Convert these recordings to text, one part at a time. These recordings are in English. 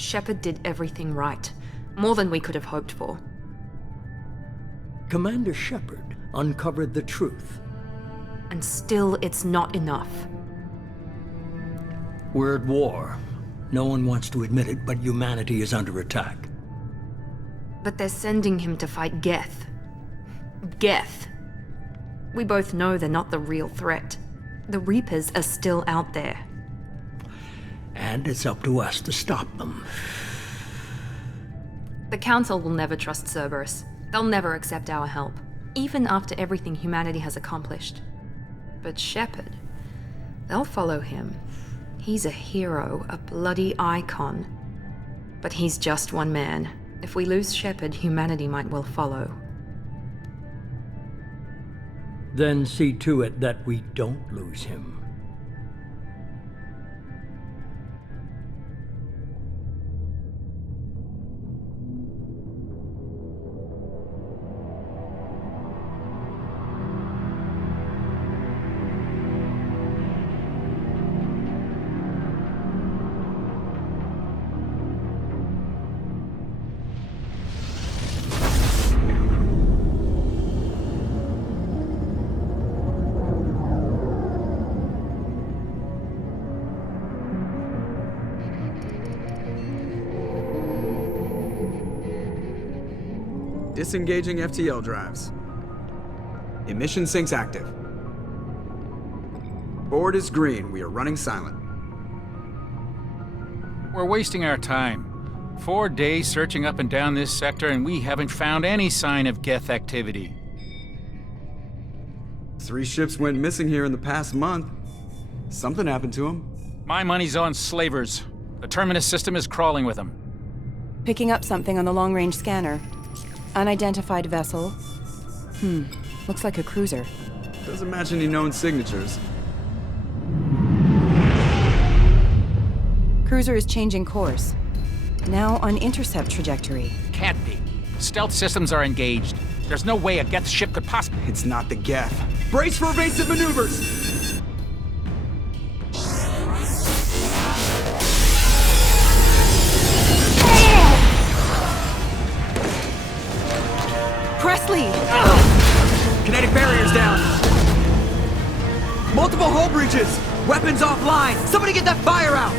Shepard did everything right. More than we could have hoped for. Commander Shepard uncovered the truth. And still, it's not enough. We're at war. No one wants to admit it, but humanity is under attack. But they're sending him to fight Geth. Geth. We both know they're not the real threat. The Reapers are still out there. And it's up to us to stop them. The Council will never trust Cerberus. They'll never accept our help, even after everything humanity has accomplished. But Shepard, they'll follow him. He's a hero, a bloody icon. But he's just one man. If we lose Shepard, humanity might well follow. Then see to it that we don't lose him. Disengaging FTL drives. Emission sinks active. Board is green. We are running silent. We're wasting our time. 4 days searching up and down this sector, and we haven't found any sign of Geth activity. 3 ships went missing here in the past month. Something happened to them. My money's on slavers. The Terminus system is crawling with them. Picking up something on the long-range scanner. Unidentified vessel. Looks like a cruiser. Doesn't match any known signatures. Cruiser is changing course. Now on intercept trajectory. Can't be. Stealth systems are engaged. There's no way a Geth ship could possibly... It's not the Geth. Brace for evasive maneuvers! Presley! Kinetic barriers down! Multiple hull breaches! Weapons offline! Somebody get that fire out!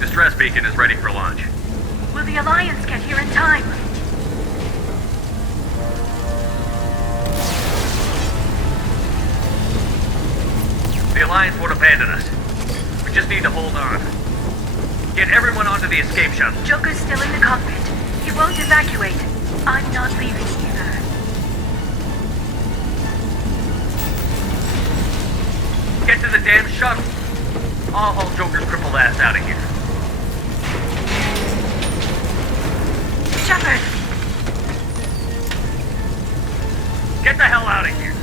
Distress beacon is ready for launch. Will the Alliance get here in time? The Alliance won't abandon us. We just need to hold on. Get everyone onto the escape shuttle. Joker's still in the cockpit. He won't evacuate. I'm not leaving either. Get to the damn shuttle. I'll haul Joker's crippled ass out of here. Shepard! Get the hell out of here.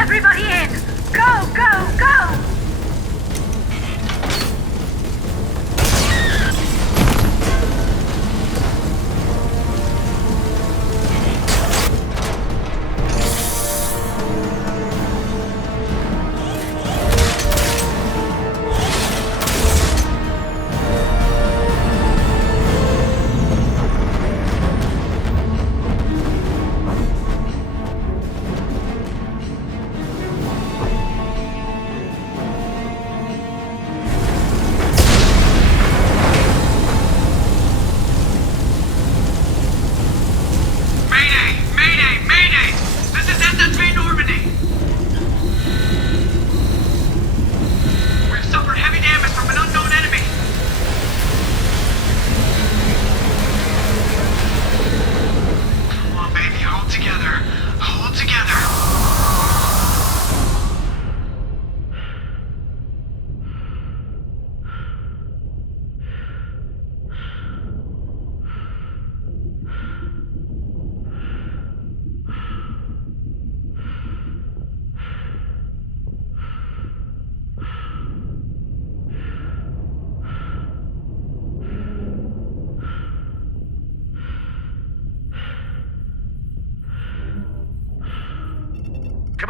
Everybody in! Go, go, go!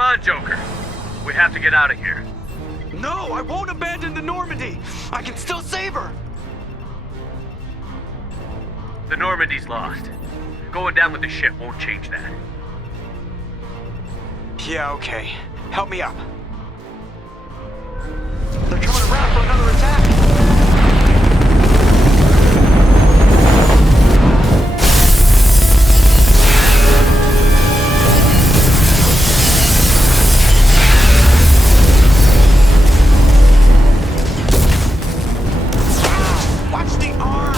Come on, Joker. We have to get out of here. No, I won't abandon the Normandy. I can still save her. The Normandy's lost. Going down with the ship won't change that. Yeah, okay. Help me up. They're coming around for another attack. Watch the arm!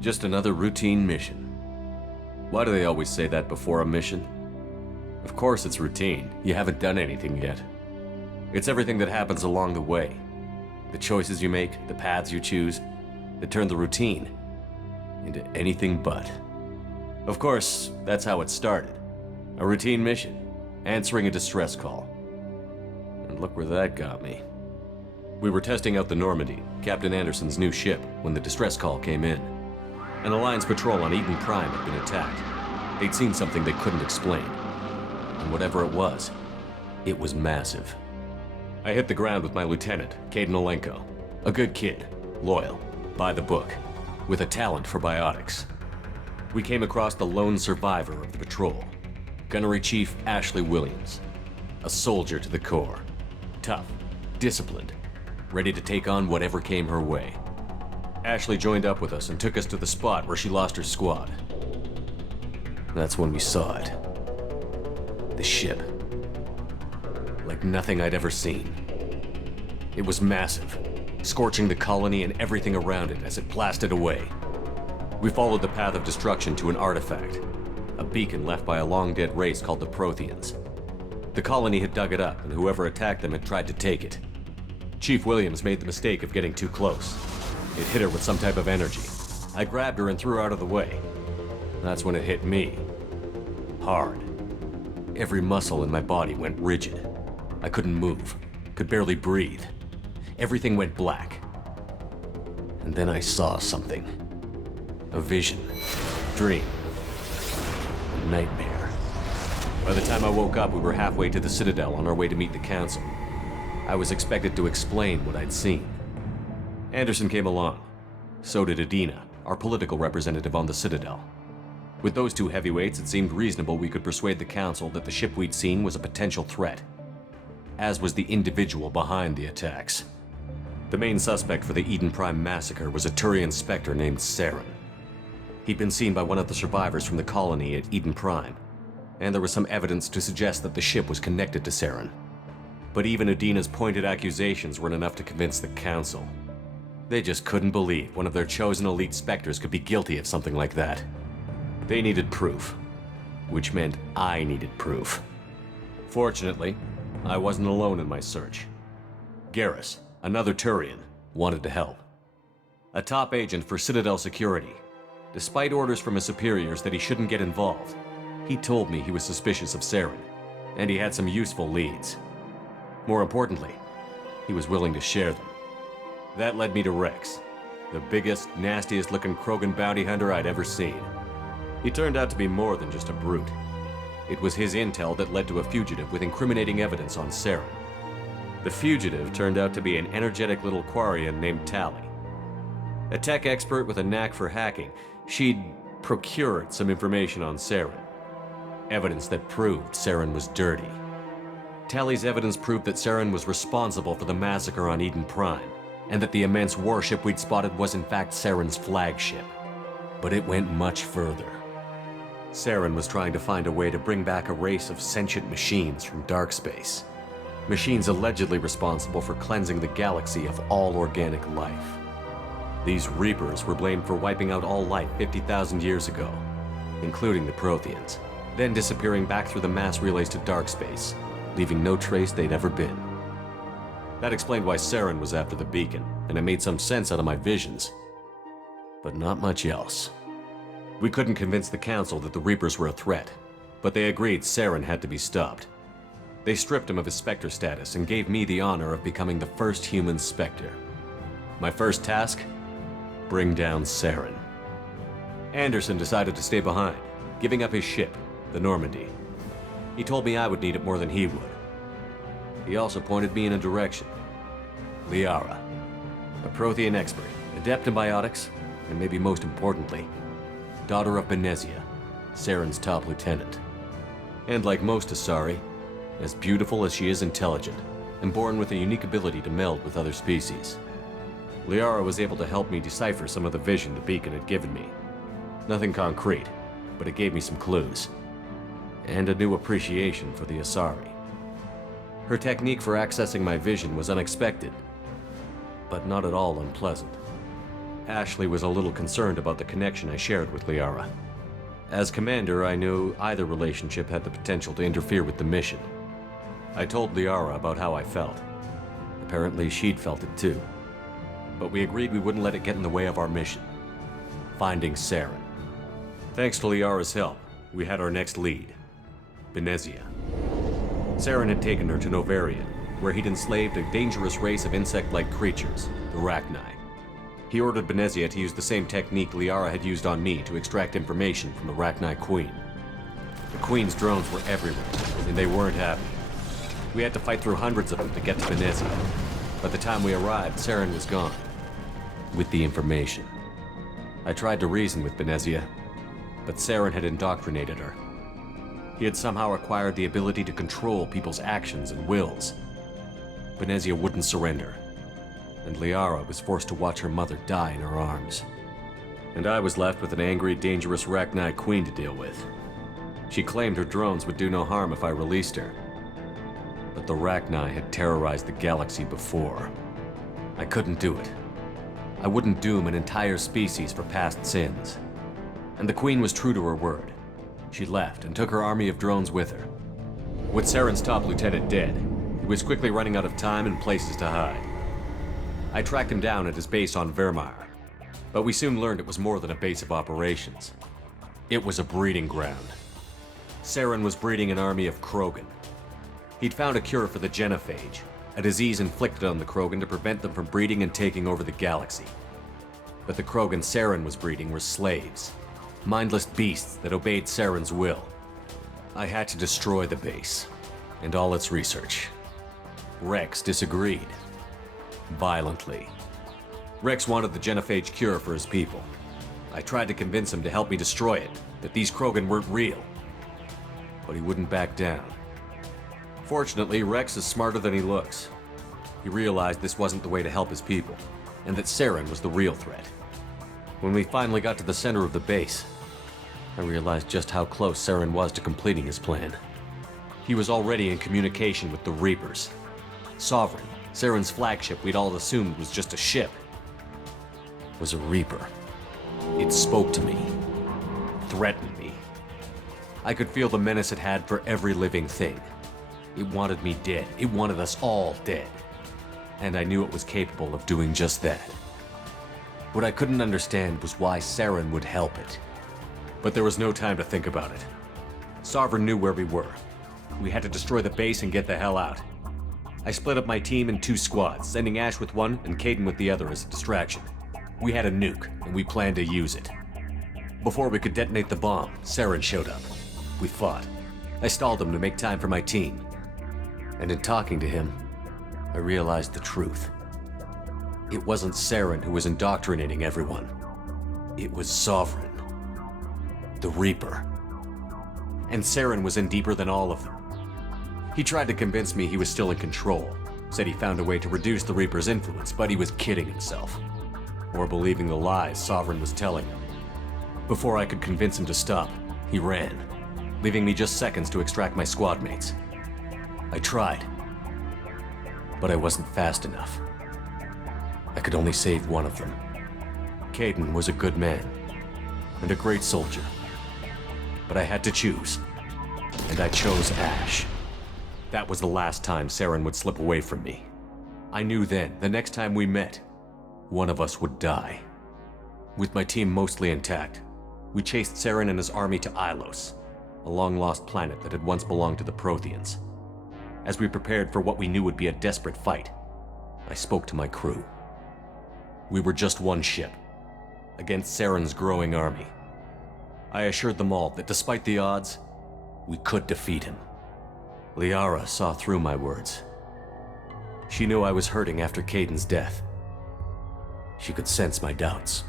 Just another routine mission. Why do they always say that before a mission? Of course it's routine. You haven't done anything yet. It's everything that happens along the way. The choices you make, the paths you choose, that turn the routine into anything but. Of course, that's how it started. A routine mission, answering a distress call. And look where that got me. We were testing out the Normandy, Captain Anderson's new ship, when the distress call came in. An Alliance patrol on Eden Prime had been attacked. They'd seen something they couldn't explain. And whatever it was massive. I hit the ground with my lieutenant, Caden Olenko. A good kid, loyal, by the book, with a talent for biotics. We came across the lone survivor of the patrol, Gunnery Chief Ashley Williams. A soldier to the core. Tough, disciplined, ready to take on whatever came her way. Ashley joined up with us and took us to the spot where she lost her squad. That's when we saw it. The ship. Like nothing I'd ever seen. It was massive, scorching the colony and everything around it as it blasted away. We followed the path of destruction to an artifact, a beacon left by a long-dead race called the Protheans. The colony had dug it up, and whoever attacked them had tried to take it. Chief Williams made the mistake of getting too close. It hit her with some type of energy. I grabbed her and threw her out of the way. That's when it hit me. Hard. Every muscle in my body went rigid. I couldn't move, could barely breathe. Everything went black. And then I saw something. A vision. Dream. A nightmare. By the time I woke up, we were halfway to the Citadel on our way to meet the Council. I was expected to explain what I'd seen. Anderson came along. So did Adina, our political representative on the Citadel. With those two heavyweights, it seemed reasonable we could persuade the Council that the ship we'd seen was a potential threat, as was the individual behind the attacks. The main suspect for the Eden Prime massacre was a Turian Spectre named Saren. He'd been seen by one of the survivors from the colony at Eden Prime, and there was some evidence to suggest that the ship was connected to Saren. But even Adina's pointed accusations weren't enough to convince the Council. They just couldn't believe one of their chosen elite Spectres could be guilty of something like that. They needed proof, which meant I needed proof. Fortunately, I wasn't alone in my search. Garrus, another Turian, wanted to help. A top agent for Citadel Security. Despite orders from his superiors that he shouldn't get involved, he told me he was suspicious of Saren, and he had some useful leads. More importantly, he was willing to share them. That led me to Rex, the biggest, nastiest-looking Krogan bounty hunter I'd ever seen. He turned out to be more than just a brute. It was his intel that led to a fugitive with incriminating evidence on Saren. The fugitive turned out to be an energetic little Quarian named Tali. A tech expert with a knack for hacking, she'd procured some information on Saren. Evidence that proved Saren was dirty. Tali's evidence proved that Saren was responsible for the massacre on Eden Prime, and that the immense warship we'd spotted was in fact Saren's flagship. But it went much further. Saren was trying to find a way to bring back a race of sentient machines from dark space. Machines allegedly responsible for cleansing the galaxy of all organic life. These Reapers were blamed for wiping out all life 50,000 years ago, including the Protheans, then disappearing back through the mass relays to dark space, leaving no trace they'd ever been. That explained why Saren was after the beacon, and it made some sense out of my visions. But not much else. We couldn't convince the Council that the Reapers were a threat, but they agreed Saren had to be stopped. They stripped him of his Spectre status and gave me the honor of becoming the first human Spectre. My first task? Bring down Saren. Anderson decided to stay behind, giving up his ship, the Normandy. He told me I would need it more than he would. He also pointed me in a direction. Liara, a Prothean expert, adept in biotics, and maybe most importantly, daughter of Benezia, Saren's top lieutenant. And like most Asari, as beautiful as she is intelligent, and born with a unique ability to meld with other species. Liara was able to help me decipher some of the vision the beacon had given me. Nothing concrete, but it gave me some clues. And a new appreciation for the Asari. Her technique for accessing my vision was unexpected, but not at all unpleasant. Ashley was a little concerned about the connection I shared with Liara. As commander, I knew either relationship had the potential to interfere with the mission. I told Liara about how I felt. Apparently, she'd felt it too. But we agreed we wouldn't let it get in the way of our mission. Finding Saren. Thanks to Liara's help, we had our next lead. Benezia. Saren had taken her to Novarian, where he'd enslaved a dangerous race of insect-like creatures, the Rachni. He ordered Benezia to use the same technique Liara had used on me to extract information from the Rachni Queen. The Queen's drones were everywhere, and they weren't happy. We had to fight through hundreds of them to get to Benezia. By the time we arrived, Saren was gone. With the information. I tried to reason with Benezia, but Saren had indoctrinated her. He had somehow acquired the ability to control people's actions and wills. Benezia wouldn't surrender, and Liara was forced to watch her mother die in her arms. And I was left with an angry, dangerous Rachni Queen to deal with. She claimed her drones would do no harm if I released her. But the Rachni had terrorized the galaxy before. I couldn't do it. I wouldn't doom an entire species for past sins. And the Queen was true to her word. She left and took her army of drones with her. With Saren's top lieutenant dead, he was quickly running out of time and places to hide. I tracked him down at his base on Vermeer, but we soon learned it was more than a base of operations. It was a breeding ground. Saren was breeding an army of Krogan. He'd found a cure for the genophage, a disease inflicted on the Krogan to prevent them from breeding and taking over the galaxy. But the Krogan Saren was breeding were slaves, mindless beasts that obeyed Saren's will. I had to destroy the base, and all its research. Rex disagreed. Violently. Rex wanted the genophage cure for his people. I tried to convince him to help me destroy it, that these Krogan weren't real. But he wouldn't back down. Fortunately, Rex is smarter than he looks. He realized this wasn't the way to help his people, and that Saren was the real threat. When we finally got to the center of the base, I realized just how close Saren was to completing his plan. He was already in communication with the Reapers. Sovereign, Saren's flagship we'd all assumed was just a ship, was a Reaper. It spoke to me, threatened me. I could feel the menace it had for every living thing. It wanted me dead. It wanted us all dead. And I knew it was capable of doing just that. What I couldn't understand was why Saren would help it. But there was no time to think about it. Sovereign knew where we were. We had to destroy the base and get the hell out. I split up my team in 2 squads, sending Ash with one and Caden with the other as a distraction. We had a nuke, and we planned to use it. Before we could detonate the bomb, Saren showed up. We fought. I stalled him to make time for my team. And in talking to him, I realized the truth. It wasn't Saren who was indoctrinating everyone. It was Sovereign. The Reaper. And Saren was in deeper than all of them. He tried to convince me he was still in control. Said he found a way to reduce the Reaper's influence, but he was kidding himself. Or believing the lies Sovereign was telling him. Before I could convince him to stop, he ran, leaving me just seconds to extract my squad mates. I tried, but I wasn't fast enough. I could only save one of them. Caden was a good man, and a great soldier. But I had to choose, and I chose Ash. That was the last time Saren would slip away from me. I knew then, the next time we met, one of us would die. With my team mostly intact, we chased Saren and his army to Ilos, a long-lost planet that had once belonged to the Protheans. As we prepared for what we knew would be a desperate fight, I spoke to my crew. We were just one ship, against Saren's growing army. I assured them all that despite the odds, we could defeat him. Liara saw through my words. She knew I was hurting after Caden's death. She could sense my doubts.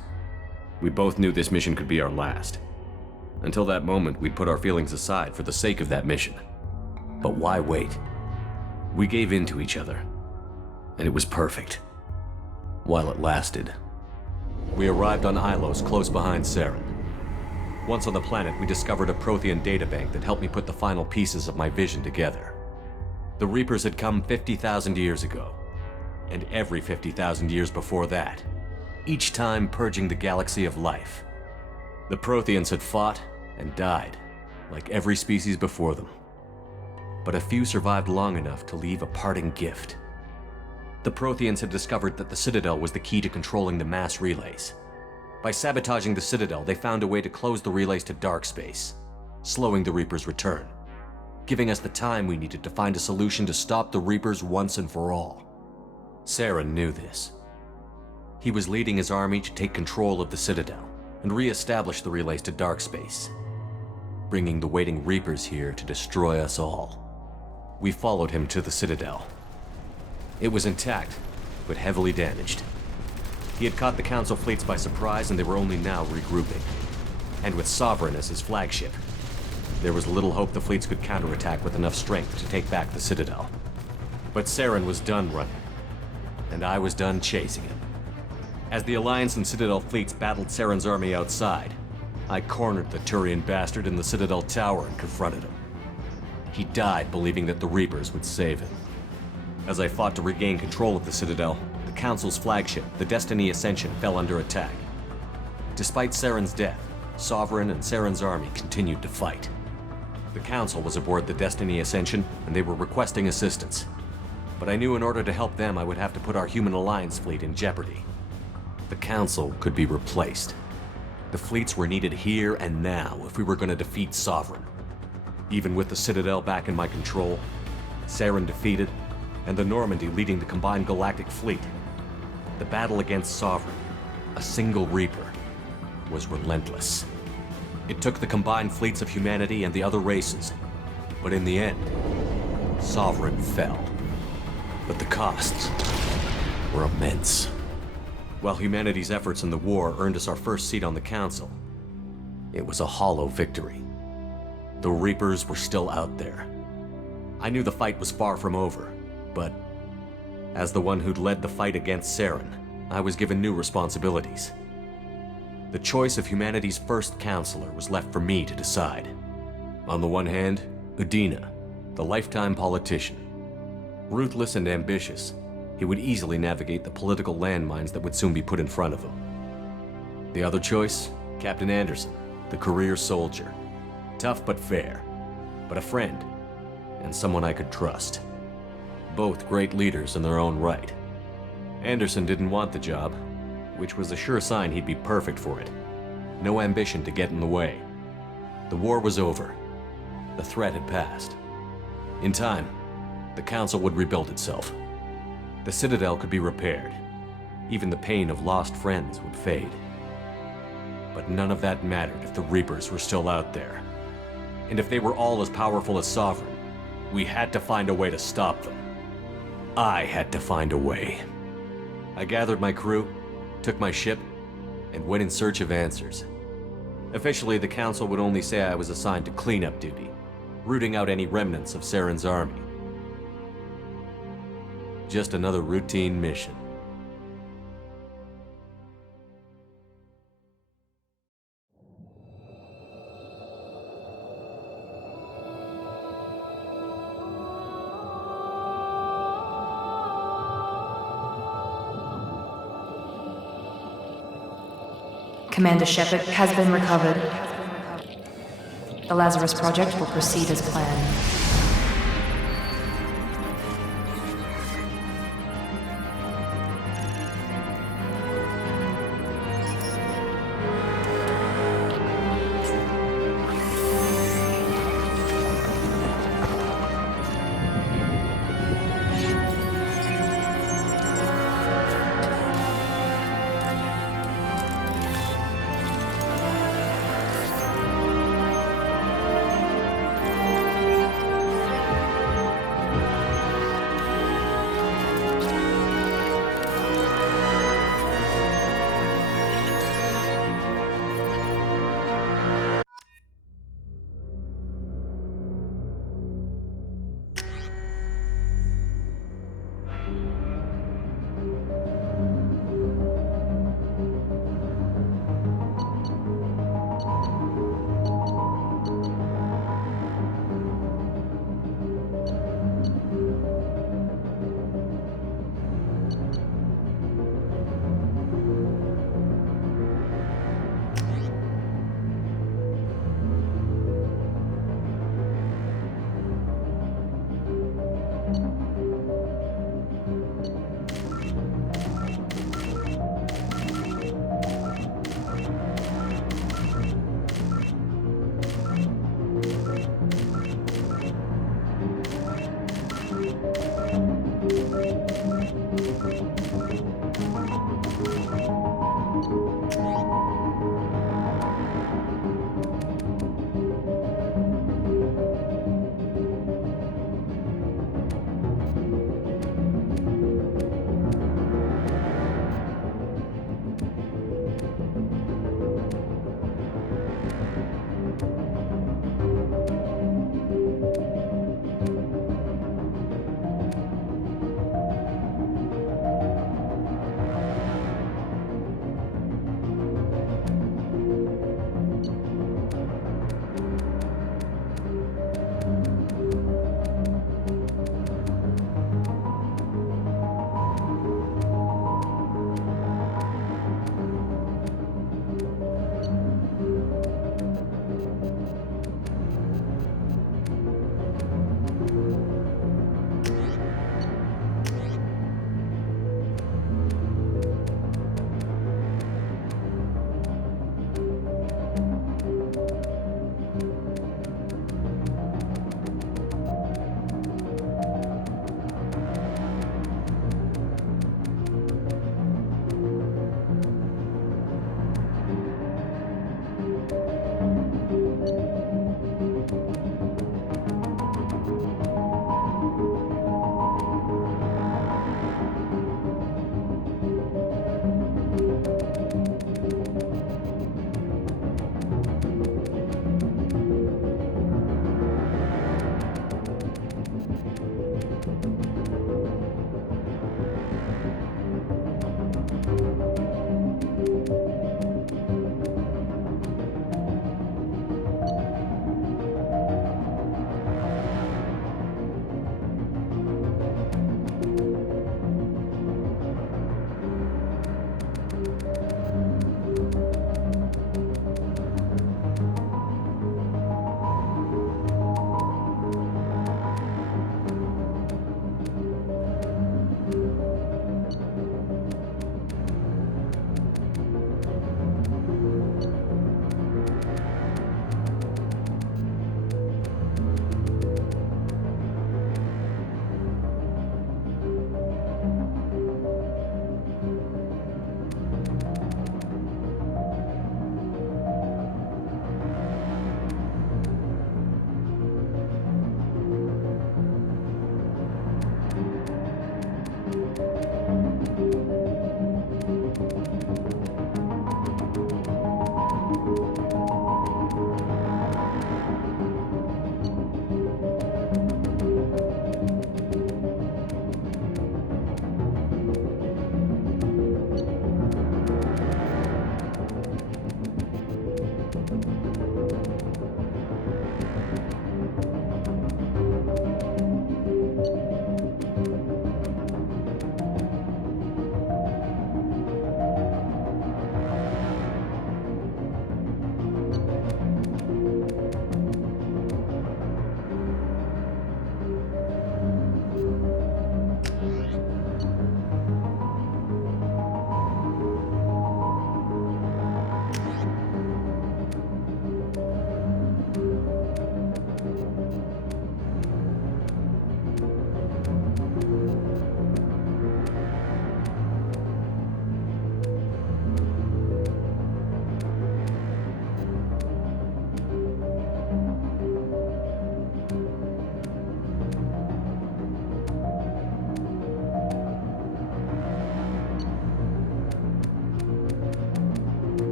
We both knew this mission could be our last. Until that moment, we'd put our feelings aside for the sake of that mission. But why wait? We gave in to each other, and it was perfect. While it lasted. We arrived on Ilos close behind Saren. Once on the planet, we discovered a Prothean databank that helped me put the final pieces of my vision together. The Reapers had come 50,000 years ago, and every 50,000 years before that, each time purging the galaxy of life. The Protheans had fought and died, like every species before them. But a few survived long enough to leave a parting gift. The Protheans had discovered that the Citadel was the key to controlling the mass relays. By sabotaging the Citadel, they found a way to close the relays to dark space, slowing the Reaper's return, giving us the time we needed to find a solution to stop the Reapers once and for all. Saren knew this. He was leading his army to take control of the Citadel and re-establish the relays to dark space, bringing the waiting Reapers here to destroy us all. We followed him to the Citadel. It was intact, but heavily damaged. He had caught the Council fleets by surprise, and they were only now regrouping. And with Sovereign as his flagship, there was little hope the fleets could counterattack with enough strength to take back the Citadel. But Saren was done running, and I was done chasing him. As the Alliance and Citadel fleets battled Saren's army outside, I cornered the Turian bastard in the Citadel tower and confronted him. He died believing that the Reapers would save him. As I fought to regain control of the Citadel, the Council's flagship, the Destiny Ascension, fell under attack. Despite Saren's death, Sovereign and Saren's army continued to fight. The Council was aboard the Destiny Ascension, and they were requesting assistance. But I knew in order to help them, I would have to put our human alliance fleet in jeopardy. The Council could be replaced. The fleets were needed here and now if we were going to defeat Sovereign. Even with the Citadel back in my control, Saren defeated, and the Normandy leading the combined galactic fleet, the battle against Sovereign, a single Reaper, was relentless. It took the combined fleets of humanity and the other races, but in the end, Sovereign fell. But the costs were immense. While humanity's efforts in the war earned us our first seat on the Council, it was a hollow victory. The Reapers were still out there. I knew the fight was far from over, but as the one who'd led the fight against Saren, I was given new responsibilities. The choice of humanity's first counselor was left for me to decide. On the one hand, Udina, the lifetime politician. Ruthless and ambitious, he would easily navigate the political landmines that would soon be put in front of him. The other choice, Captain Anderson, the career soldier. Tough but fair. But a friend. And someone I could trust. Both great leaders in their own right. Anderson didn't want the job, which was a sure sign he'd be perfect for it. No ambition to get in the way. The war was over. The threat had passed. In time, the Council would rebuild itself. The Citadel could be repaired. Even the pain of lost friends would fade. But none of that mattered if the Reapers were still out there. And if they were all as powerful as Sovereign, we had to find a way to stop them. I had to find a way. I gathered my crew, took my ship, and went in search of answers. Officially, the Council would only say I was assigned to cleanup duty, rooting out any remnants of Saren's army. Just another routine mission. Commander Shepard has been recovered. The Lazarus Project will proceed as planned.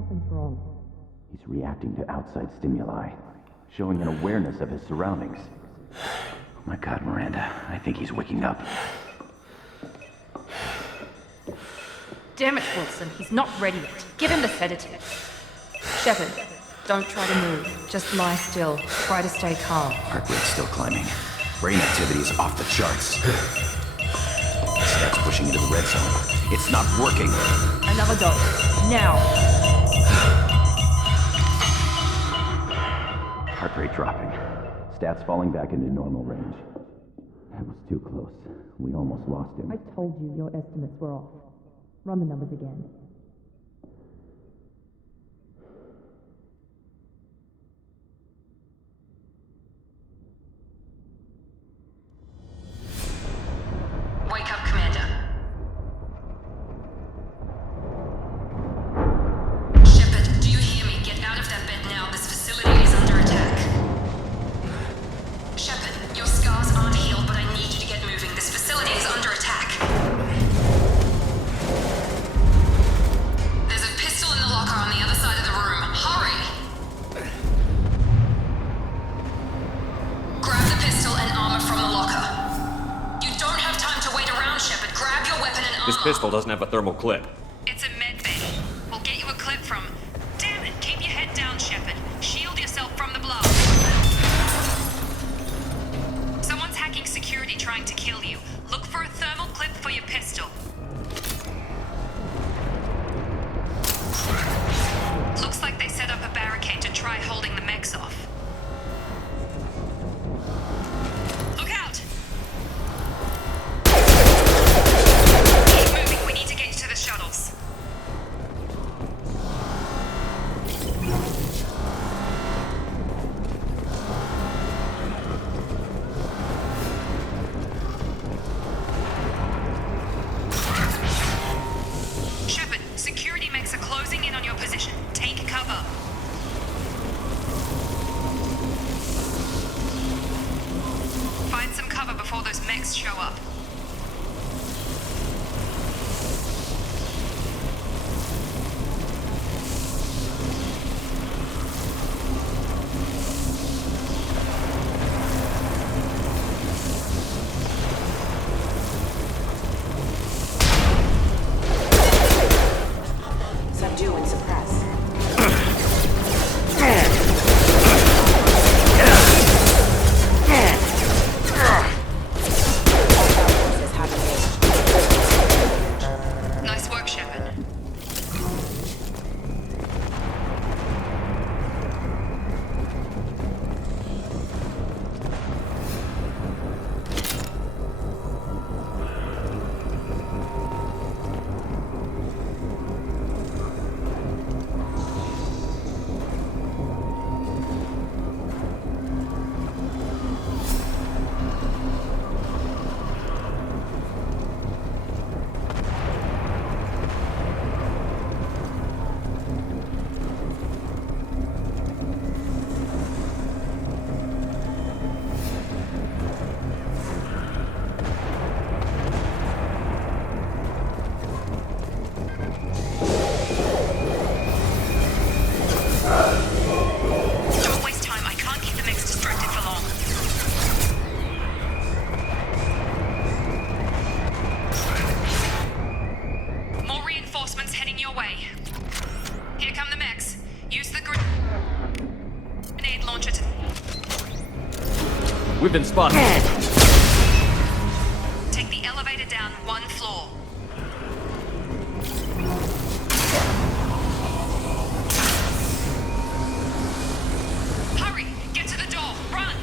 something's wrong. He's reacting to outside stimuli, showing an awareness of his surroundings. Oh my God, Miranda, I think he's waking up. Damn it, Wilson, he's not ready yet. Give him the sedative. Shepard, don't try to move. Just lie still. Try to stay calm. Heart rate's still climbing. Brain activity is off the charts. Stats pushing into the red zone. It's not working. Another dose. Now. Heart rate dropping. Stats falling back into normal range. That was too close. We almost lost him. I told you your estimates were off. Run the numbers again. Wake up, Commander. Shepard, do you hear me? Get out of that bed now. This facility is under attack. Shepard, your scars aren't healed, but I need you to get moving. This facility is under attack. There's a pistol in the locker on the other side of the room. Hurry! Grab the pistol and armor from the locker. You don't have time to wait around, Shepard. Grab your weapon and armor. This pistol doesn't have a thermal clip. It's a med bay. We'll get you a clip from... Damn it! Keep your head down, Shepard. Shield yourself from the blast. Someone's hacking security trying to kill you. Look for a thermal clip for your pistol. Looks like they set up a barricade to try holding the mechs off. Look out! Keep moving, we need to get you to the shuttles. Shepard, security mechs are closing in on your position. Take cover. Find some cover before those mechs show up. Subdue and suppress. Nice work, Shepard. Don't waste time. I can't keep the mechs distracted for long. More reinforcements heading your way. Here come the mechs. Use the grenade launcher to... We've been spotted. Take the elevator down one floor. Hurry! Get to the door! Run!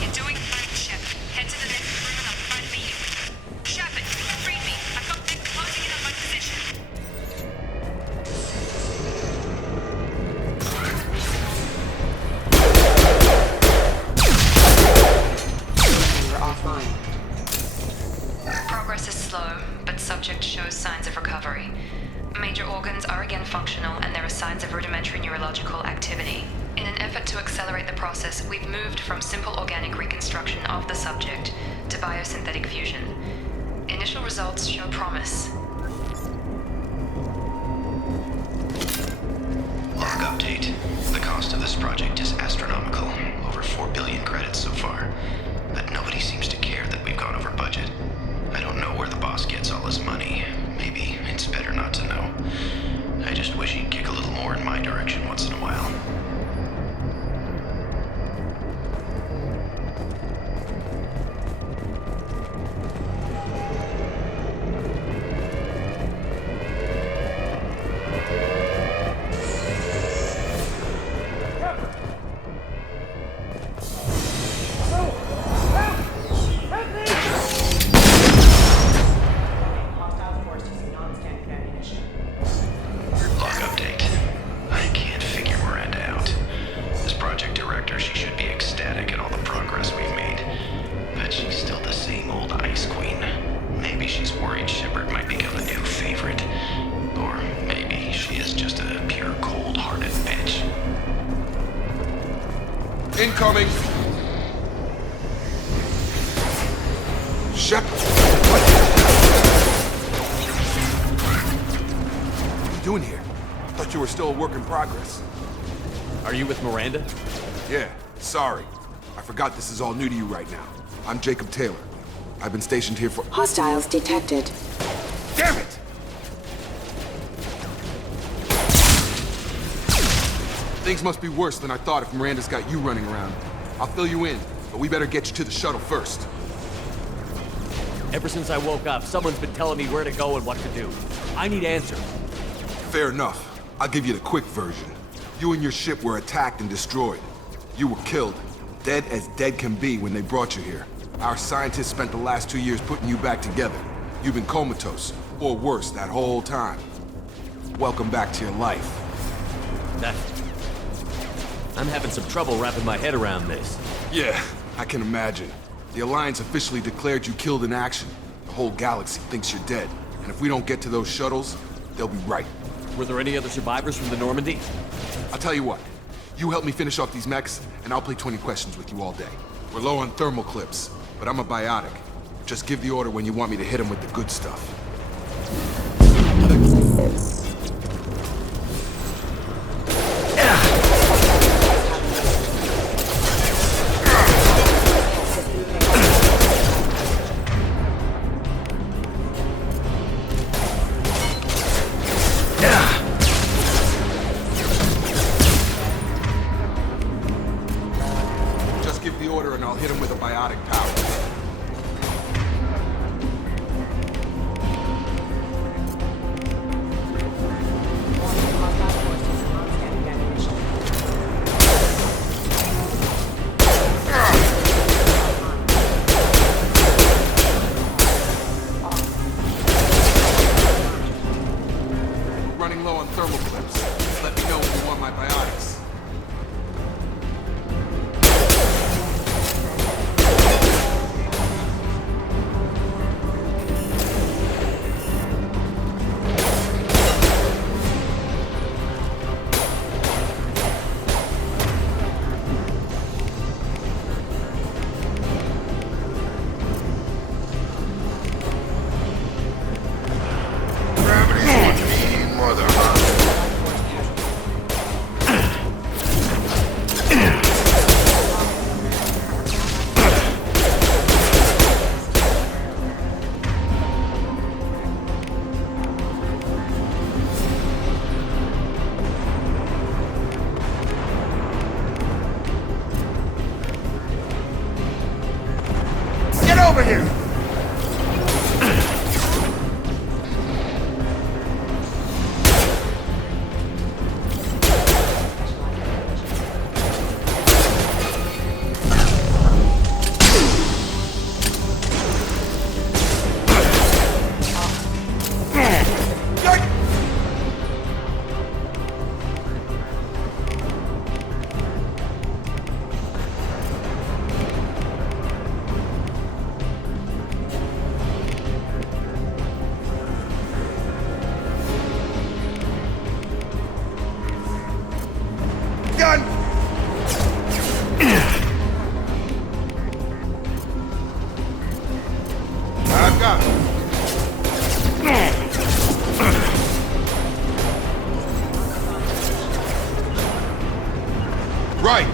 You're doing fine, Shepard. Head to the next room and I'll try to meet you. Shepard, read me. I've got them closing in on my position. You're offline. Progress is slow, but subject shows signs of recovery. Major organs are again functional, and there are signs of rudimentary neurological activity. In an effort to accelerate the process, we've moved from simple organic reconstruction of the subject to biosynthetic fusion. Initial results show promise. Log update. The cost of this project is astronomical. Over 4 billion credits so far. But nobody seems to care that we've gone over budget. I don't know where the boss gets all his money. Maybe it's better not to know. I just wish he'd kick a little more in my direction once in a while. Incoming! Shep! What are you doing here? I thought you were still a work in progress. Are you with Miranda? Yeah, sorry. I forgot this is all new to you right now. I'm Jacob Taylor. I've been stationed here for— Hostiles detected. Damn it! Things must be worse than I thought if Miranda's got you running around. I'll fill you in, but we better get you to the shuttle first. Ever since I woke up, someone's been telling me where to go and what to do. I need answers. Fair enough. I'll give you the quick version. You and your ship were attacked and destroyed. You were killed. Dead as dead can be when they brought you here. Our scientists spent the last 2 years putting you back together. You've been comatose, or worse, that whole time. Welcome back to your life. I'm having some trouble wrapping my head around this. Yeah, I can imagine. The Alliance officially declared you killed in action. The whole galaxy thinks you're dead. And if we don't get to those shuttles, they'll be right. Were there any other survivors from the Normandy? I'll tell you what. You help me finish off these mechs, and I'll play 20 questions with you all day. We're low on thermal clips, but I'm a biotic. Just give the order when you want me to hit them with the good stuff. Right!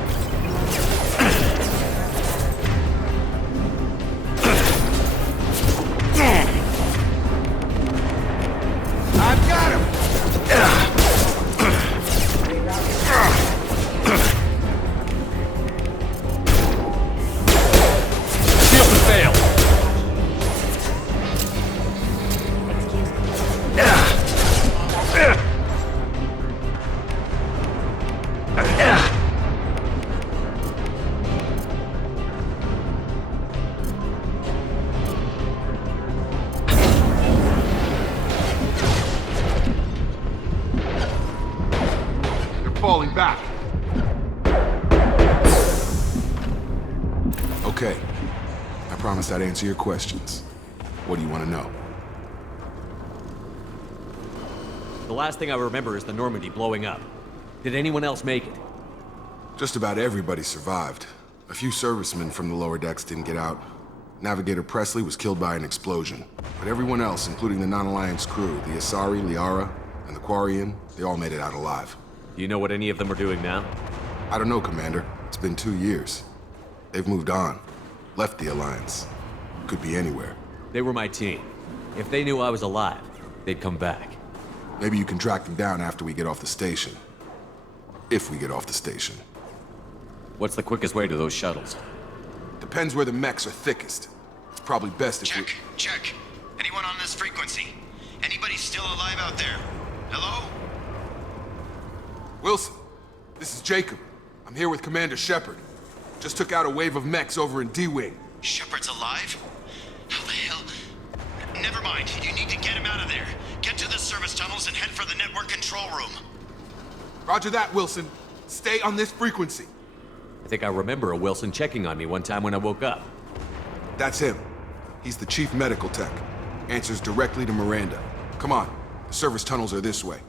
I've got him! Shield and fail! Falling back. Okay. I promised I'd answer your questions. What do you want to know? The last thing I remember is the Normandy blowing up. Did anyone else make it? Just about everybody survived. A few servicemen from the lower decks didn't get out. Navigator Presley was killed by an explosion. But everyone else, including the non-Alliance crew, the Asari, Liara, and the Quarian, they all made it out alive. Do you know what any of them are doing now? I don't know, Commander. It's been 2 years. They've moved on. Left the Alliance. Could be anywhere. They were my team. If they knew I was alive, they'd come back. Maybe you can track them down after we get off the station. If we get off the station. What's the quickest way to those shuttles? Depends where the mechs are thickest. It's probably best if we... Check. Anyone on this frequency? Anybody still alive out there? Hello? Wilson, this is Jacob. I'm here with Commander Shepard. Just took out a wave of mechs over in D-Wing. Shepard's alive? How the hell? Never mind. You need to get him out of there. Get to the service tunnels and head for the network control room. Roger that, Wilson. Stay on this frequency. I think I remember a Wilson checking on me one time when I woke up. That's him. He's the chief medical tech. Answers directly to Miranda. Come on. The service tunnels are this way.